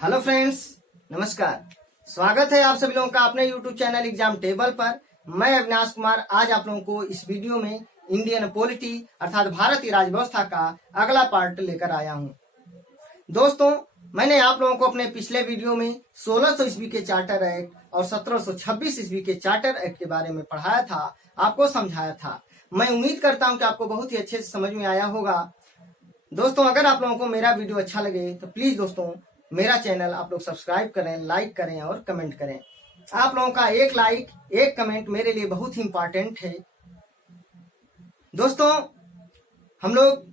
Hello friends, नमस्कार। स्वागत है आप सभी लोगों का अपने यूट्यूब चैनल एग्जाम टेबल पर। मैं अविनाश कुमार आज आप लोगों को इस वीडियो में इंडियन पॉलिटी अर्थात भारतीय राजव्यवस्था का अगला पार्ट लेकर आया हूं। दोस्तों, मैंने आप लोगों को अपने पिछले वीडियो में 1600 ईस्वी के चार्टर एक्ट और 1726 ईस्वी के चार्टर एक्ट के बारे में पढ़ाया था, आपको समझाया था। मैं उम्मीद करता हूं कि आपको बहुत ही अच्छे से समझ में आया होगा। दोस्तों, अगर आप लोगों को मेरा वीडियो अच्छा लगे तो प्लीज दोस्तों मेरा चैनल आप लोग सब्सक्राइब करें, लाइक करें और कमेंट करें। आप लोगों का एक लाइक, एक कमेंट मेरे लिए बहुत ही इंपॉर्टेंट है। दोस्तों, हम लोग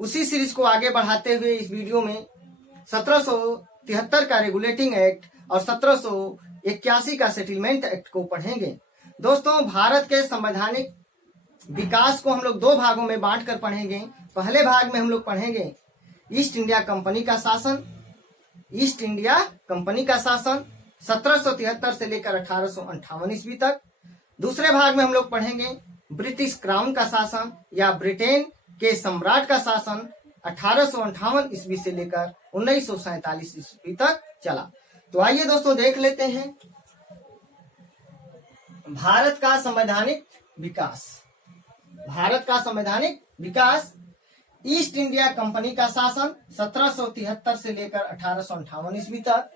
उसी सीरीज को आगे बढ़ाते हुए इस वीडियो में 1773 का रेगुलेटिंग एक्ट और 1781 का सेटलमेंट एक्ट को पढ़ेंगे। दोस्तों, भारत के संवैधानिक विकास को हम लोग दो भागों में बांट कर पढ़ेंगे। पहले भाग में हम लोग पढ़ेंगे ईस्ट इंडिया कंपनी का शासन। ईस्ट इंडिया कंपनी का शासन 1773 से लेकर 1858 ईस्वी तक। दूसरे भाग में हम लोग पढ़ेंगे ब्रिटिश क्राउन का शासन या ब्रिटेन के सम्राट का शासन 1858 ईस्वी से लेकर 1947 ईस्वी तक चला। तो आइए दोस्तों देख लेते हैं भारत का संवैधानिक विकास। भारत का संवैधानिक विकास, ईस्ट इंडिया कंपनी का शासन 1773 से लेकर 1858 ईस्वी तक।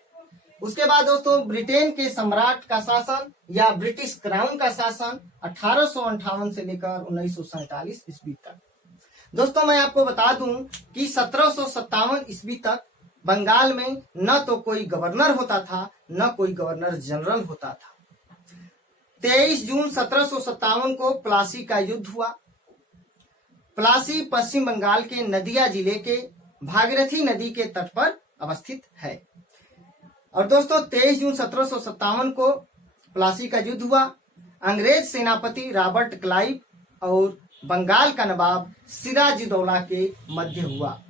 उसके बाद दोस्तों ब्रिटेन के सम्राट का शासन या ब्रिटिश क्राउन का शासन 1858 से लेकर 1947 ईस्वी तक। दोस्तों, मैं आपको बता दूं कि 1757 ईस्वी तक बंगाल में न तो कोई गवर्नर होता था न कोई गवर्नर जनरल होता था। 23 जून 1757 को प्लासी का युद्ध हुआ। प्लासी पश्चिम बंगाल के नदिया जिले के भागीरथी नदी के तट पर अवस्थित है। और दोस्तों 23 जून 1757 को प्लासी का युद्ध हुआ। अंग्रेज सेनापति रॉबर्ट क्लाइव और बंगाल का नवाब सिराजुद्दौला के मध्य हुआ।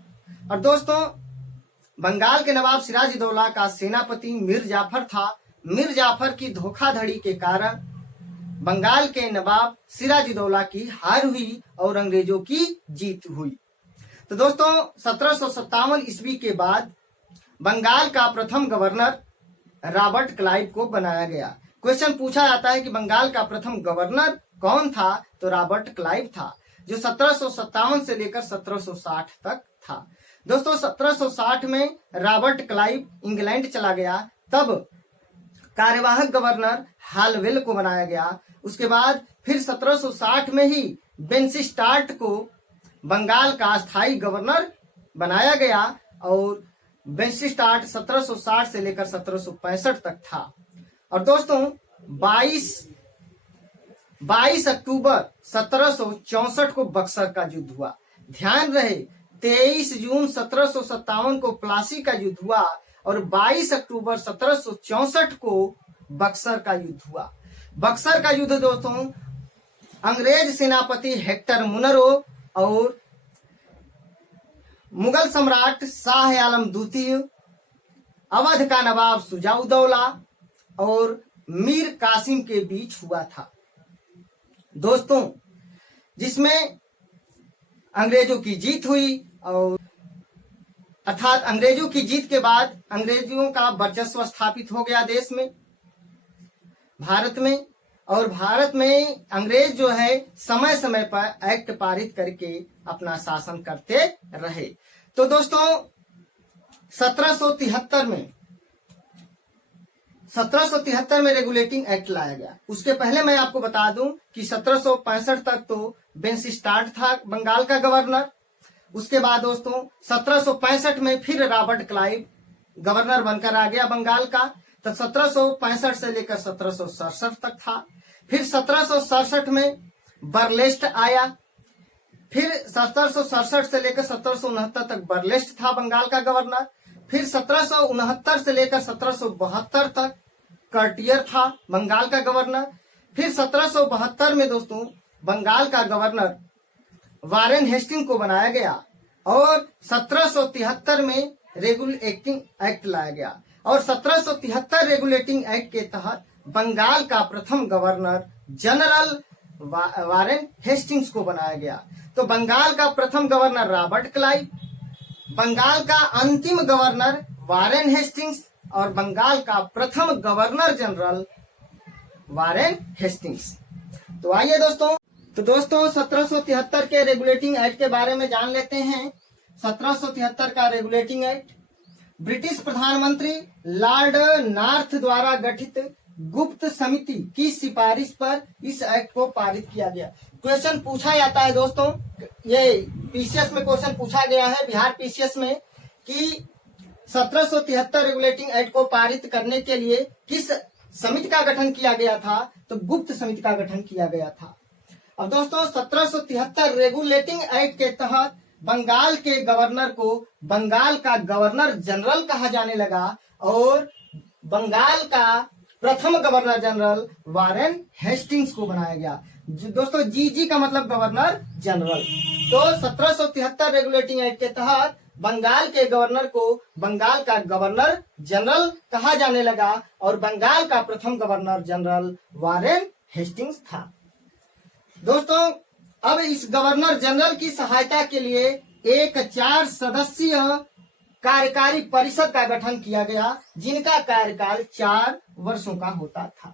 और दोस्तों, बंगाल के नवाब सिराजुद्दौला का सेनापति मीर जाफर था। मीर जाफर की धोखाधड़ी के कारण बंगाल के नवाब सिराजुद्दौला की हार हुई और अंग्रेजों की जीत हुई। तो दोस्तों 1757 ईस्वी के बाद बंगाल का प्रथम गवर्नर रॉबर्ट क्लाइव को बनाया गया। क्वेश्चन पूछा जाता है कि बंगाल का प्रथम गवर्नर कौन था, तो रॉबर्ट क्लाइव था, जो 1757 से लेकर 1760 तक था। दोस्तों 1760 में रॉबर्ट क्लाइव इंग्लैंड चला गया, तब कार्यवाहक गवर्नर हालवेल को बनाया गया। उसके बाद फिर 1760 में ही बेंसिस्टार्ट को बंगाल का स्थायी गवर्नर बनाया गया और बेंसिस्टार्ट 1760 से लेकर 1765 तक था। और दोस्तों 22 अक्टूबर 1764 को बक्सर का युद्ध हुआ। ध्यान रहे 23 जून 1757 को प्लासी का युद्ध हुआ और 22 अक्टूबर 1764 को बक्सर का युद्ध हुआ। बक्सर का युद्ध दोस्तों अंग्रेज सेनापति हेक्टर मुनरो और मुगल सम्राट शाह आलम द्वितीय, अवध का नवाब शुजाउद्दौला और मीर कासिम के बीच हुआ था। दोस्तों, जिसमें अंग्रेजों की जीत हुई और अर्थात अंग्रेजों की जीत के बाद अंग्रेजों का वर्चस्व स्थापित हो गया देश में, भारत में। और भारत में अंग्रेज जो है समय समय पर एक्ट पारित करके अपना शासन करते रहे। तो दोस्तों 1773 में रेगुलेटिंग एक्ट लाया गया। उसके पहले मैं आपको बता दूं कि 1765 तक तो बेंसिस्टार्ट था बंगाल का गवर्नर। उसके बाद दोस्तों 1765 में फिर रॉबर्ट क्लाइव गवर्नर बनकर आ गया बंगाल का। तो 1765 से लेकर 1767 तक था। फिर 1767 में बर्लेस्ट आया। फिर 1767 से लेकर 1769 तक बर्लेस्ट था बंगाल का गवर्नर। फिर 1769 से लेकर 1772 तक कर्टियर था बंगाल का गवर्नर। फिर 1772 में दोस्तों बंगाल का गवर्नर वारेन हेस्टिंग को बनाया गया और 1773 में रेगुलेटिंग एक्ट लाया गया। और 1773 रेगुलेटिंग एक्ट के तहत बंगाल का प्रथम गवर्नर जनरल वारेन हेस्टिंग्स को बनाया गया। तो बंगाल का प्रथम गवर्नर रॉबर्ट क्लाइव, बंगाल का अंतिम गवर्नर वारेन हेस्टिंग्स और बंगाल का प्रथम गवर्नर जनरल वारेन हेस्टिंग्स। तो आइए दोस्तों, 1773 के रेगुलेटिंग एक्ट के बारे में जान लेते हैं। 1773 का रेगुलेटिंग एक्ट ब्रिटिश प्रधानमंत्री लॉर्ड नॉर्थ द्वारा गठित गुप्त समिति की सिफारिश पर इस एक्ट को पारित किया गया। क्वेश्चन पूछा जाता है दोस्तों, ये पीसीएस में क्वेश्चन पूछा गया है बिहार पीसीएस में कि 1773 रेगुलेटिंग एक्ट को पारित करने के लिए किस समिति का गठन किया गया था, तो गुप्त समिति का गठन किया गया था। अब दोस्तों 1773 रेगुलेटिंग एक्ट के तहत बंगाल के गवर्नर को बंगाल का गवर्नर जनरल कहा जाने लगा और बंगाल का प्रथम गवर्नर जनरल वारेन हेस्टिंग्स को बनाया गया। दोस्तों जीजी का मतलब गवर्नर जनरल। तो 1773 रेगुलेटिंग एक्ट के तहत बंगाल के गवर्नर को बंगाल का गवर्नर जनरल कहा जाने लगा और बंगाल का प्रथम गवर्नर जनरल वारेन हेस्टिंग्स था। दोस्तों अब इस गवर्नर जनरल की सहायता के लिए एक 4 सदस्यीय कार्यकारी परिषद का गठन किया गया, जिनका कार्यकाल 4 वर्षों का होता था।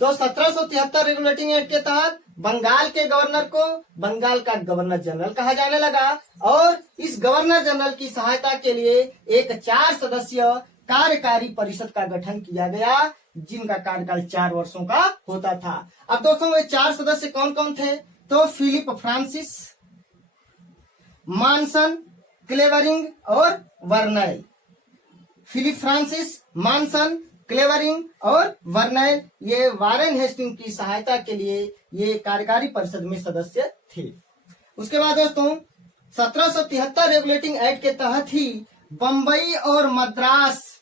तो 1773 रेगुलेटिंग एक्ट के तहत बंगाल के गवर्नर को बंगाल का गवर्नर जनरल कहा जाने लगा और इस गवर्नर जनरल की सहायता के लिए एक 4 सदस्यीय कार्यकारी परिषद का गठन किया गया, जिनका कार्यकाल 4 वर्षों का होता था। अब दोस्तों वे 4 सदस्य कौन कौन थे, तो फिलिप फ्रांसिस, मानसन, क्लेवरिंग और वर्नैल। फिलिप फ्रांसिस, मानसन, क्लेवरिंग और वर्नैल ये वारेन हेस्टिंग की सहायता के लिए ये कार्यकारी परिषद में सदस्य थे। उसके बाद दोस्तों 1773 रेगुलेटिंग एक्ट के तहत ही बंबई और मद्रास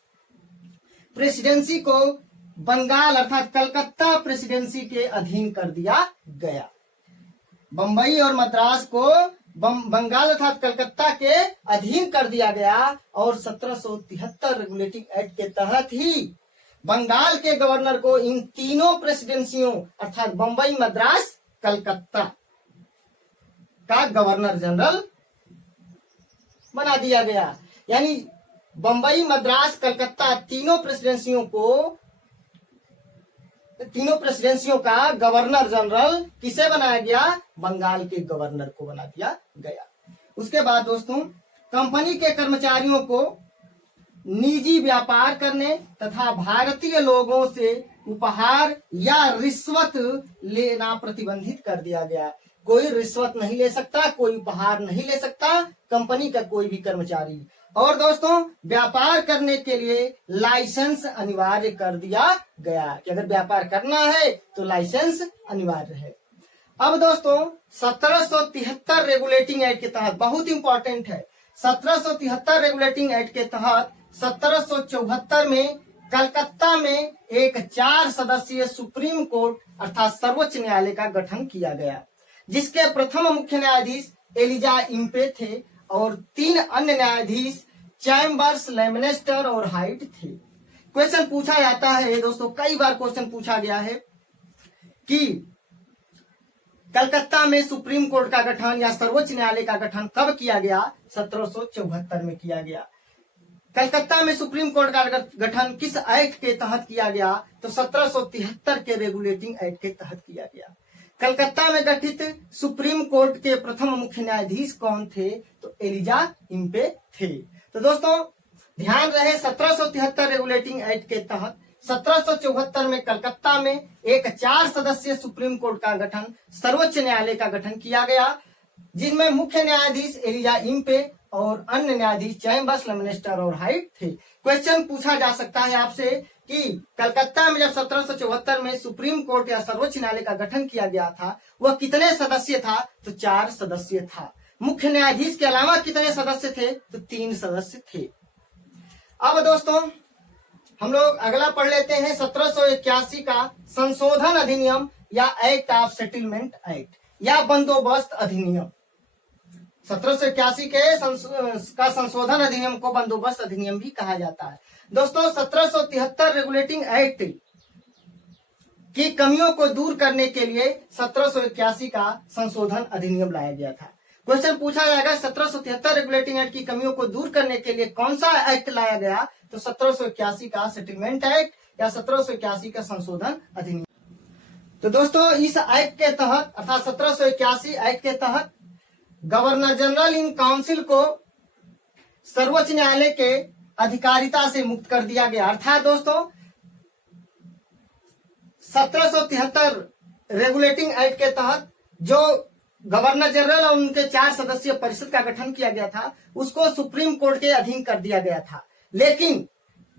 प्रेसिडेंसी को बंगाल अर्थात कलकत्ता प्रेसिडेंसी के अधीन कर दिया गया। बंबई और मद्रास को बंगाल अर्थात कलकत्ता के अधीन कर दिया गया और 1773 रेगुलेटिंग एक्ट के तहत ही बंगाल के गवर्नर को इन तीनों प्रेसिडेंसियों अर्थात बंबई, मद्रास, कलकत्ता का गवर्नर जनरल बना दिया गया। यानी बंबई, मद्रास, कलकत्ता तीनों प्रेसिडेंसियों का गवर्नर जनरल किसे बनाया गया, बंगाल के गवर्नर को बना दिया गया। उसके बाद दोस्तों कंपनी के कर्मचारियों को निजी व्यापार करने तथा भारतीय लोगों से उपहार या रिश्वत लेना प्रतिबंधित कर दिया गया। कोई रिश्वत नहीं ले सकता, कोई उपहार नहीं ले सकता कंपनी का कोई भी कर्मचारी। और दोस्तों व्यापार करने के लिए लाइसेंस अनिवार्य कर दिया गया कि अगर व्यापार करना है तो लाइसेंस अनिवार्य है। अब दोस्तों 1773 रेगुलेटिंग एक्ट के तहत बहुत इंपॉर्टेंट है, 1773 रेगुलेटिंग एक्ट के तहत 1774 में कलकत्ता में एक 4 सदस्यीय सुप्रीम कोर्ट अर्थात सर्वोच्च न्यायालय का गठन किया गया, जिसके प्रथम मुख्य न्यायाधीश एलिजा इम्पे थे और 3 अन्य न्यायाधीश चैम्बर्स, लेमिनेस्टर और हाइट थे। क्वेश्चन पूछा जाता है दोस्तों, कई बार क्वेश्चन पूछा गया है कि कलकत्ता में सुप्रीम कोर्ट का गठन या सर्वोच्च न्यायालय का गठन कब किया गया, 1774 में किया गया। कलकत्ता में सुप्रीम कोर्ट का गठन किस एक्ट के तहत किया गया, तो 1773 के रेगुलेटिंग एक्ट के तहत किया गया। कलकत्ता में गठित सुप्रीम कोर्ट के प्रथम मुख्य न्यायाधीश कौन थे, तो एलिजा इम्पे थे। तो दोस्तों ध्यान रहे 1773 रेगुलेटिंग एक्ट के तहत 1774 में कलकत्ता में एक 4 सदस्यीय सुप्रीम कोर्ट का गठन, सर्वोच्च न्यायालय का गठन किया गया, जिनमें मुख्य न्यायाधीश एलिजा इम्पे और अन्य न्यायाधीश चैम्बर्स, लेमिनेस्टर और हाइट थे। क्वेश्चन पूछा जा सकता है आपसे कि कलकत्ता में जब 1774 में सुप्रीम कोर्ट या सर्वोच्च न्यायालय का गठन किया गया था वह कितने सदस्य था, तो 4 सदस्य था। मुख्य न्यायाधीश के अलावा कितने सदस्य थे, तो 3 सदस्य थे। अब दोस्तों हम लोग अगला पढ़ लेते हैं 1781 का संशोधन अधिनियम या एक्ट ऑफ सेटलमेंट एक्ट या बंदोबस्त अधिनियम। 1781 का संशोधन अधिनियम को बंदोबस्त अधिनियम भी कहा जाता है। दोस्तों 1773 रेगुलेटिंग एक्ट की कमियों को दूर करने के लिए 1781 का संशोधन अधिनियम लाया गया था। क्वेश्चन पूछा जाएगा 1773 रेगुलेटिंग एक्ट की कमियों को दूर करने के लिए कौन सा एक्ट लाया गया, तो 1781 का सेटलमेंट एक्ट या 1781 का संशोधन अधिनियम। तो दोस्तों इस एक्ट के तहत अर्थात 1781 एक्ट के तहत गवर्नर जनरल इन काउंसिल को सर्वोच्च न्यायालय के अधिकारिता से मुक्त कर दिया गया। अर्थात दोस्तों 1773 रेगुलेटिंग एक्ट के तहत जो गवर्नर जनरल और उनके 4 सदस्यीय परिषद का गठन किया गया था उसको सुप्रीम कोर्ट के अधीन कर दिया गया था। लेकिन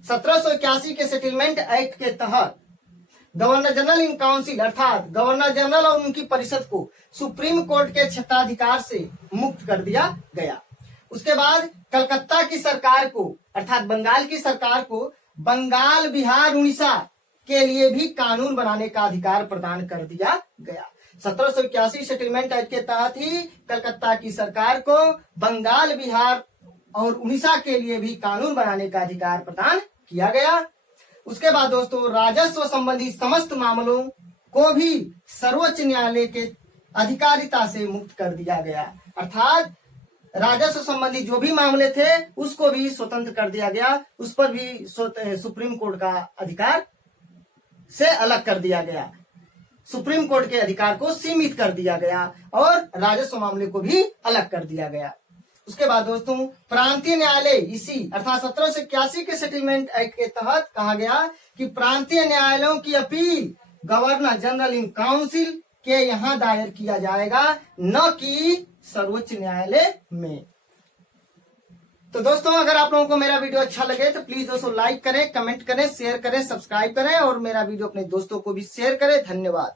1781 के सेटलमेंट एक्ट के तहत गवर्नर जनरल इन काउंसिल अर्थात गवर्नर जनरल और उनकी परिषद को सुप्रीम कोर्ट के क्षेत्राधिकार से मुक्त कर दिया गया। उसके बाद कलकत्ता की सरकार को अर्थात बंगाल की सरकार को बंगाल, बिहार, उड़ीसा के लिए भी कानून बनाने का अधिकार प्रदान कर दिया गया। 1781 सेटलमेंट एक्ट के तहत ही कलकत्ता की सरकार को बंगाल, बिहार और उड़ीसा के लिए भी कानून बनाने का अधिकार प्रदान किया गया। उसके बाद दोस्तों राजस्व संबंधी समस्त मामलों को भी सर्वोच्च न्यायालय के अधिकारिता से मुक्त कर दिया गया। अर्थात राजस्व संबंधी जो भी मामले थे उसको भी स्वतंत्र कर दिया गया, उस पर भी सुप्रीम कोर्ट का अधिकार से अलग कर दिया गया, सुप्रीम कोर्ट के अधिकार को सीमित कर दिया गया और राजस्व मामले को भी अलग कर दिया गया। उसके बाद दोस्तों प्रांतीय न्यायालय इसी अर्थात 1781 के सेटलमेंट एक्ट के तहत कहा गया कि प्रांतीय न्यायालयों की appeal governor general in council के यहाँ दायर किया जाएगा, न कि सर्वोच्च न्यायालय में। तो दोस्तों अगर आप लोगों को मेरा वीडियो अच्छा लगे तो प्लीज दोस्तों लाइक करें, कमेंट करें, शेयर करें, सब्सक्राइब करें और मेरा वीडियो अपने दोस्तों को भी शेयर करें। धन्यवाद।